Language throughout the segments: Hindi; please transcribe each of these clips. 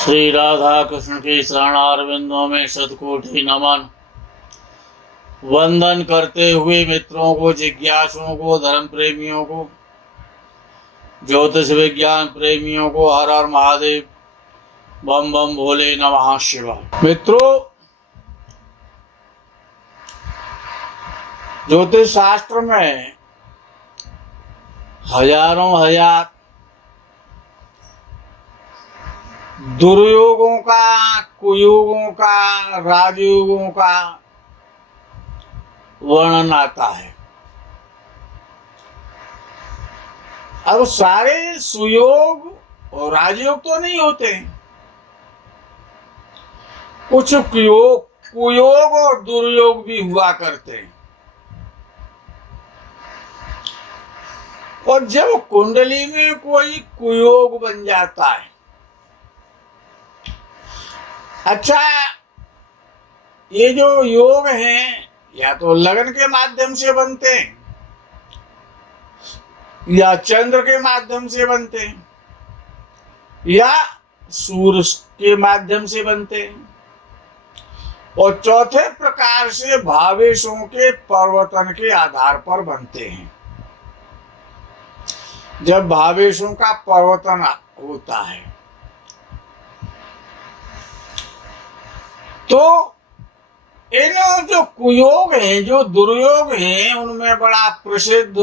श्री राधा कृष्ण के चरणारविंदों में शतकोटि नमन। वंदन करते हुए मित्रों को, जिज्ञासुओं को, धर्म प्रेमियों को, ज्योतिष विज्ञान प्रेमियों को हर हर महादेव, बम बम भोले नमः शिवाय। मित्रों, ज्योतिष शास्त्र में हजारों हजार दुर्योगों का, कुयोगों का, राजयोगों का वर्णन आता है। अब सारे सुयोग और राजयोग तो नहीं होते, कुछ कुयोग और दुर्योग भी हुआ करते हैं। और जब कुंडली में कोई कुयोग बन जाता है, अच्छा, ये जो योग हैं या तो लगन के माध्यम से बनते हैं या चंद्र के माध्यम से बनते हैं या सूर्य के माध्यम से बनते हैं, और चौथे प्रकार से भावेशों के परिवर्तन के आधार पर बनते हैं। जब भावेशों का परिवर्तन होता है तो इन जो कुयोग हैं, जो दुर्योग हैं, उनमें बड़ा प्रसिद्ध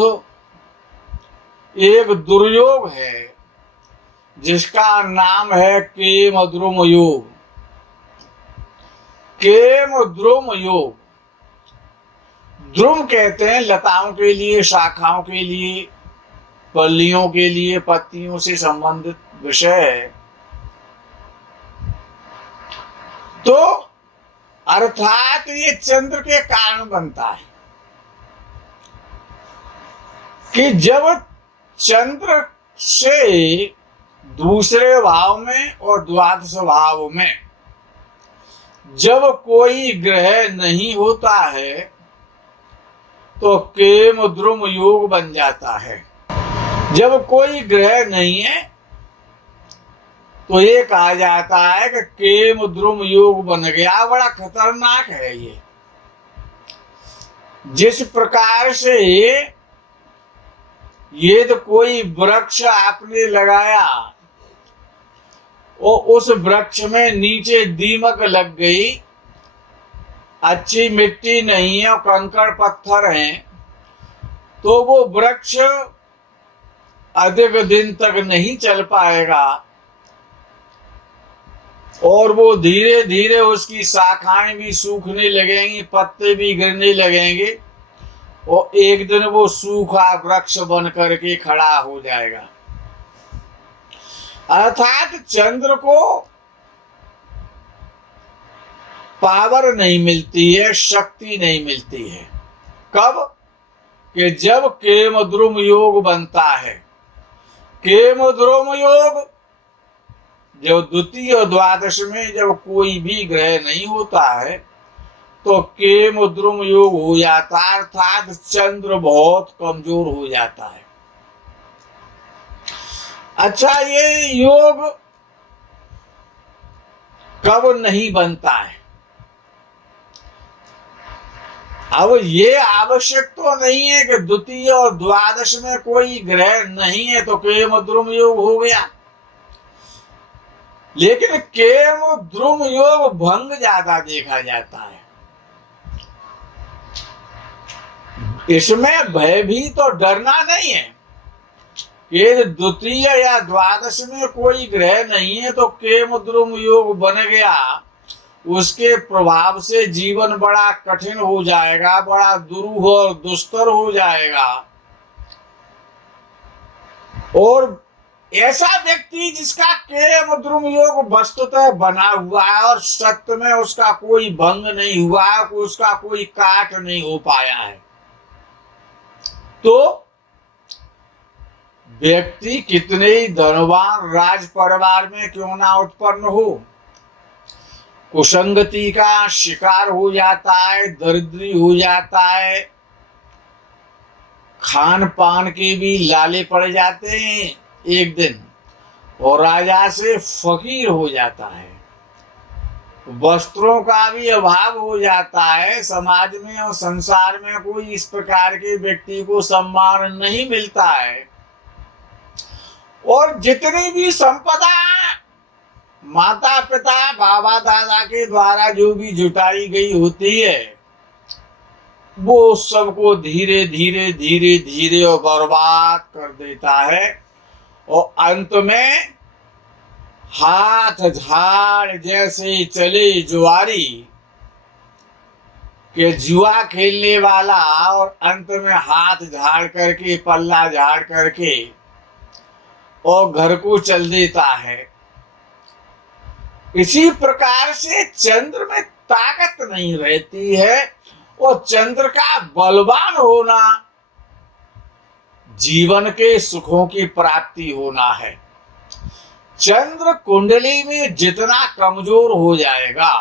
एक दुर्योग है जिसका नाम है केमद्रुम योग। केमद्रुम योग, द्रुम कहते हैं लताओं के लिए, शाखाओं के लिए, पल्लियों के लिए, पत्तियों से संबंधित विषय है। तो अर्थात ये चंद्र के कारण बनता है कि जब चंद्र से दूसरे भाव में और द्वादश भाव में जब कोई ग्रह नहीं होता है तो केमद्रुम योग बन जाता है। जब कोई ग्रह नहीं है तो ये कहा जाता है कि केमद्रुम योग बन गया। बड़ा खतरनाक है ये। जिस प्रकार से ये तो कोई वृक्ष आपने लगाया और उस वृक्ष में नीचे दीमक लग गई, अच्छी मिट्टी नहीं है और कंकड़ पत्थर हैं, तो वो वृक्ष अधिक दिन तक नहीं चल पाएगा और वो धीरे धीरे उसकी शाखाएं भी सूखने लगेंगी, पत्ते भी गिरने लगेंगे और एक दिन वो सूखा वृक्ष बन करके खड़ा हो जाएगा। अर्थात चंद्र को पावर नहीं मिलती है, शक्ति नहीं मिलती है। कब? कि जब केमद्रुम योग बनता है। केमद्रुम योग जब द्वितीय और द्वादश में जब कोई भी ग्रह नहीं होता है तो केमद्रुम योग हो जाता है, अर्थात चंद्र बहुत कमजोर हो जाता है। अच्छा, ये योग कब नहीं बनता है? अब ये आवश्यक तो नहीं है कि द्वितीय और द्वादश में कोई ग्रह नहीं है तो केमद्रुम योग हो गया, लेकिन केमद्रुम योग भंग ज्यादा देखा जाता है। इसमें भयभीत और डरना नहीं है कि द्वितीय या द्वादश में कोई ग्रह नहीं है तो केमद्रुम योग बन गया, उसके प्रभाव से जीवन बड़ा कठिन हो जाएगा, बड़ा दुरूह और दुस्तर हो जाएगा। और ऐसा व्यक्ति जिसका केमद्रुम योग वस्तुतः बना हुआ है और सत्य में उसका कोई भंग नहीं हुआ है, उसका कोई काट नहीं हो पाया है, तो व्यक्ति कितने ही धनवान राज परिवार में क्यों ना उत्पन्न हो, कुसंगति का शिकार हो जाता है, दरिद्री हो जाता है, खान पान के भी लाले पड़ जाते हैं एक दिन, और राजा से फकीर हो जाता है, वस्त्रों का भी अभाव हो जाता है, समाज में और संसार में कोई इस प्रकार के व्यक्ति को सम्मान नहीं मिलता है। और जितनी भी संपदा माता पिता बाबा दादा के द्वारा जो भी जुटाई गई होती है, वो सबको धीरे धीरे धीरे धीरे और बर्बाद कर देता है। और अंत में हाथ झाड़ जैसे चले जुआरी के जुआ खेलने वाला, और अंत में हाथ झाड़ करके पल्ला झाड़ करके और घर को चल देता है। इसी प्रकार से चंद्र में ताकत नहीं रहती है, और चंद्र का बलवान होना जीवन के सुखों की प्राप्ति होना है। चंद्र कुंडली में जितना कमजोर हो जाएगा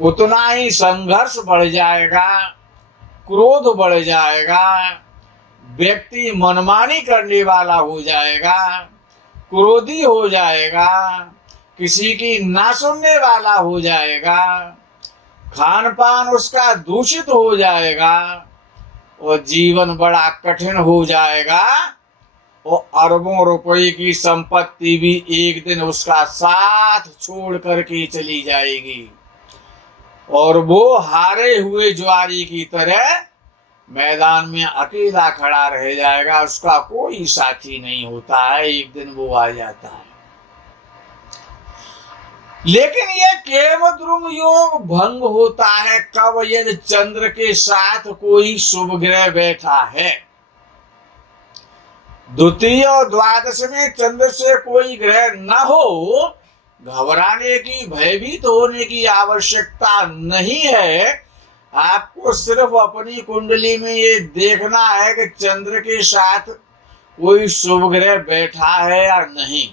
उतना ही संघर्ष बढ़ जाएगा, क्रोध बढ़ जाएगा, व्यक्ति मनमानी करने वाला हो जाएगा, क्रोधी हो जाएगा, किसी की ना सुनने वाला हो जाएगा, खान पान उसका दूषित हो जाएगा, और जीवन बड़ा कठिन हो जाएगा। और अरबों रुपए की संपत्ति भी एक दिन उसका साथ छोड़ करके चली जाएगी, और वो हारे हुए जुआरी की तरह मैदान में अकेला खड़ा रह जाएगा। उसका कोई साथी नहीं होता है, एक दिन वो आ जाता है। लेकिन यह केमद्रुम योग भंग होता है कब? यदि चंद्र के साथ कोई शुभ ग्रह बैठा है। द्वितीय और द्वादश में चंद्र से कोई ग्रह न हो, घबराने की भयभीत होने की आवश्यकता नहीं है। आपको सिर्फ अपनी कुंडली में ये देखना है कि चंद्र के साथ कोई शुभ ग्रह बैठा है या नहीं।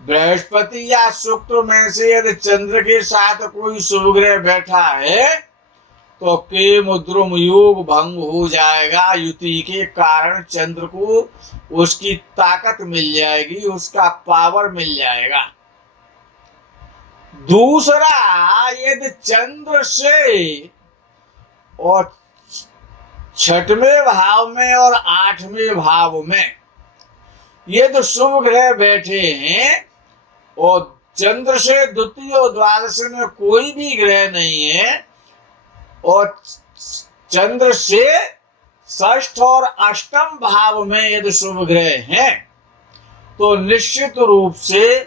बृहस्पति या शुक्र में से यदि चंद्र के साथ कोई शुभ ग्रह बैठा है तो केमद्रुम योग भंग हो जाएगा। युति के कारण चंद्र को उसकी ताकत मिल जाएगी, उसका पावर मिल जाएगा। दूसरा, यदि चंद्र से और छठवें भाव में और आठवें भाव में यदि शुभ ग्रह बैठे हैं और चंद्र से द्वितीय और द्वादश में कोई भी ग्रह नहीं है, और चंद्र से षष्ठ और अष्टम भाव में यदि शुभ ग्रह हैं, तो निश्चित रूप से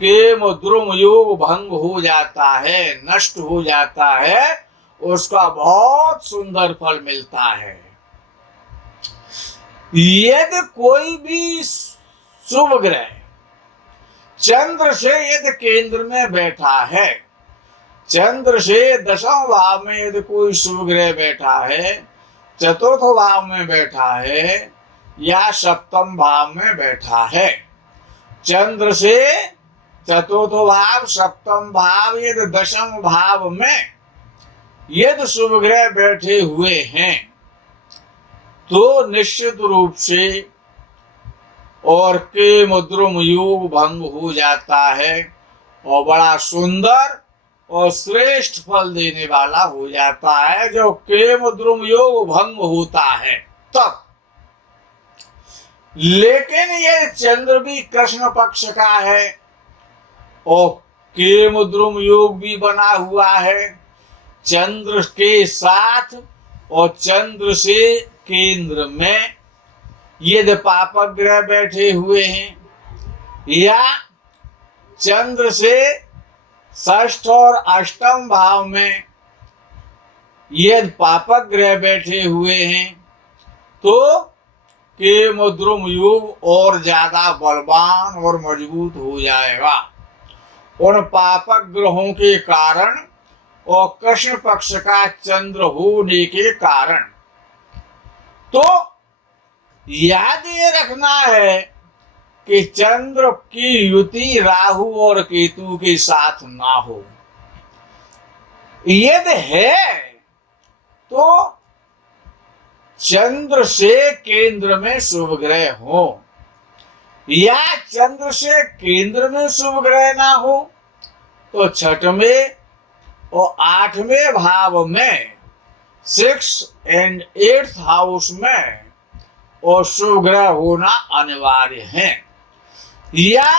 केमद्रुम योग भंग हो जाता है, नष्ट हो जाता है, उसका बहुत सुंदर फल मिलता है। यदि कोई भी शुभ ग्रह चंद्र से यदि केंद्र में बैठा है, चंद्र से दशम भाव में यदि कोई शुभ ग्रह बैठा है, चतुर्थ भाव में बैठा है या सप्तम भाव में बैठा है, चंद्र से चतुर्थ भाव सप्तम भाव यदि दशम भाव में यदि शुभ ग्रह बैठे हुए हैं, तो निश्चित रूप से और केमद्रुम योग भंग हो जाता है और बड़ा सुंदर और श्रेष्ठ फल देने वाला हो जाता है। जो केमद्रुम योग भंग होता है तब। लेकिन ये चंद्र भी कृष्ण पक्ष का है और केमद्रुम योग भी बना हुआ है, चंद्र के साथ और चंद्र से केंद्र में यदि पापक ग्रह बैठे हुए हैं, या चंद्र से षष्ठ और अष्टम भाव में यदि पापक ग्रह बैठे हुए हैं, तो केमद्रुम योग और ज्यादा बलवान और मजबूत हो जाएगा। उन पापक ग्रहों के कारण और कृष्ण पक्ष का चंद्र होने के कारण। तो याद ये रखना है कि चंद्र की युति राहु और केतु के साथ ना हो। यदि है तो चंद्र से केंद्र में शुभ ग्रह हो, या चंद्र से केंद्र में शुभ ग्रह ना हो तो छठवें और आठवें भाव में 6th and 8th हाउस में और शुभ ग्रह होना अनिवार्य है। या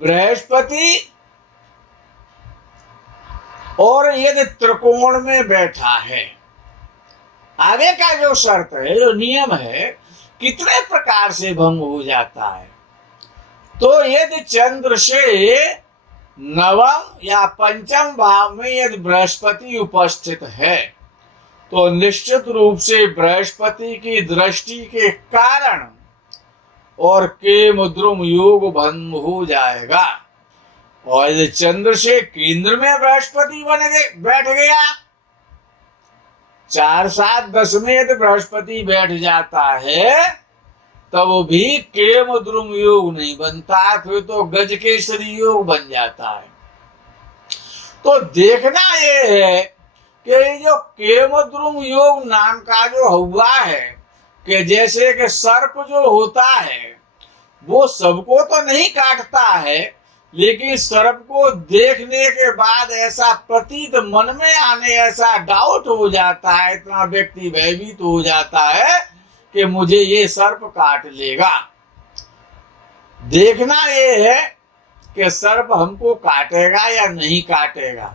बृहस्पति और यदि त्रिकोण में बैठा है, आगे का जो शर्त है, जो नियम है, कितने प्रकार से भंग हो जाता है। तो यदि चंद्र से नवम या पंचम भाव में यदि बृहस्पति उपस्थित है तो निश्चित रूप से बृहस्पति की दृष्टि के कारण और केम द्रुम योग भंग हो जाएगा। और यदि चंद्र से केंद्र में बृहस्पति बैठ गया, 4 7 10 में यदि बृहस्पति बैठ जाता है तब वो भी केम द्रुम योग नहीं बनता, फिर तो गज केसरी योग बन जाता है। तो देखना ये है कि जो केम द्रुम योग नाम का जो हुआ है, कि जैसे कि सर्प जो होता है वो सबको तो नहीं काटता है, लेकिन सर्प को देखने के बाद ऐसा प्रतीत मन में आने, ऐसा डाउट हो जाता है, इतना व्यक्ति भयभीत हो जाता है कि मुझे ये सर्प काट लेगा। देखना ये है कि सर्प हमको काटेगा या नहीं काटेगा।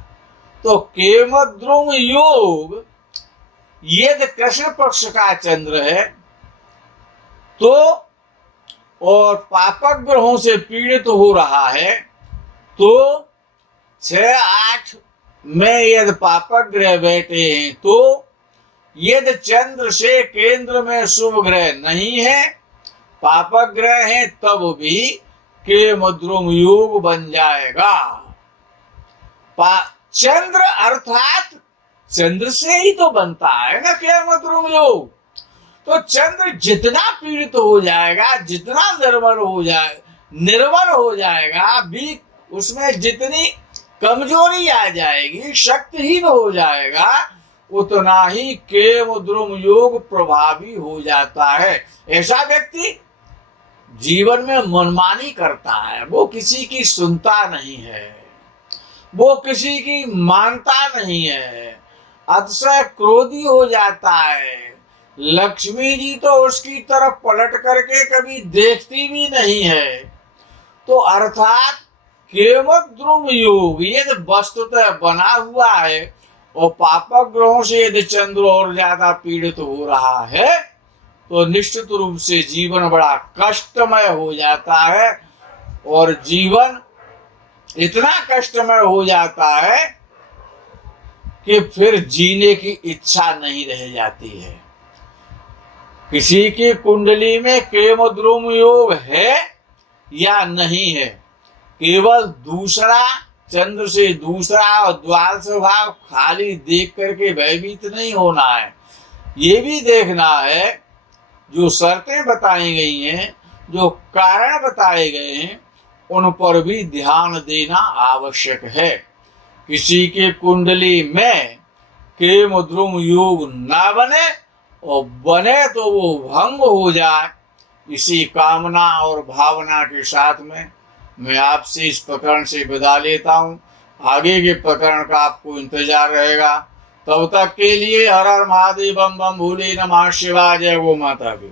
तो केमद्रुम योग यदि कृष्ण पक्ष का चंद्र है तो और पापक ग्रहों से पीड़ित हो रहा है तो 6 8 में यदि पापक ग्रह बैठे हैं तो यदि चंद्र से केंद्र में शुभ ग्रह नहीं है, पापक ग्रह है, तब भी केमद्रुम योग बन जाएगा। चंद्र अर्थात चंद्र से ही तो बनता है ना केमद्रुम योग। तो चंद्र जितना पीड़ित हो जाएगा, जितना निर्बल हो जाएगा, भी उसमें जितनी कमजोरी आ जाएगी, शक्तिहीन हो जाएगा, उतना ही केमद्रुम योग प्रभावी हो जाता है। ऐसा व्यक्ति जीवन में मनमानी करता है, वो किसी की सुनता नहीं है, वो किसी की मानता नहीं है, अतिशय क्रोधी हो जाता है। लक्ष्मी जी तो उसकी तरफ पलट करके कभी देखती भी नहीं है। तो अर्थात केमद्रुम योग यदि वस्तुतः बना हुआ है और पापक ग्रहों से यदि चंद्र और ज्यादा पीड़ित हो रहा है तो निश्चित रूप से जीवन बड़ा कष्टमय हो जाता है, और जीवन इतना कष्टमय हो जाता है कि फिर जीने की इच्छा नहीं रह जाती है। किसी की कुंडली में केमद्रुम योग है या नहीं है, केवल दूसरा चंद्र से दूसरा और द्वादश भाव खाली देख करके भयभीत नहीं होना है। ये भी देखना है जो शर्तें बताई गई हैं, जो कारण बताए गए हैं, उन पर भी ध्यान देना आवश्यक है। किसी के कुंडली में केमद्रुम योग ना बने और बने तो वो भंग हो जाए, इसी कामना और भावना के साथ में मैं आपसे इस प्रकरण से विदा लेता हूँ। आगे के प्रकरण का आपको इंतजार रहेगा। तब तक के लिए हर हर महादेव बम बम भोले नमः शिवाय। जय गो माता की।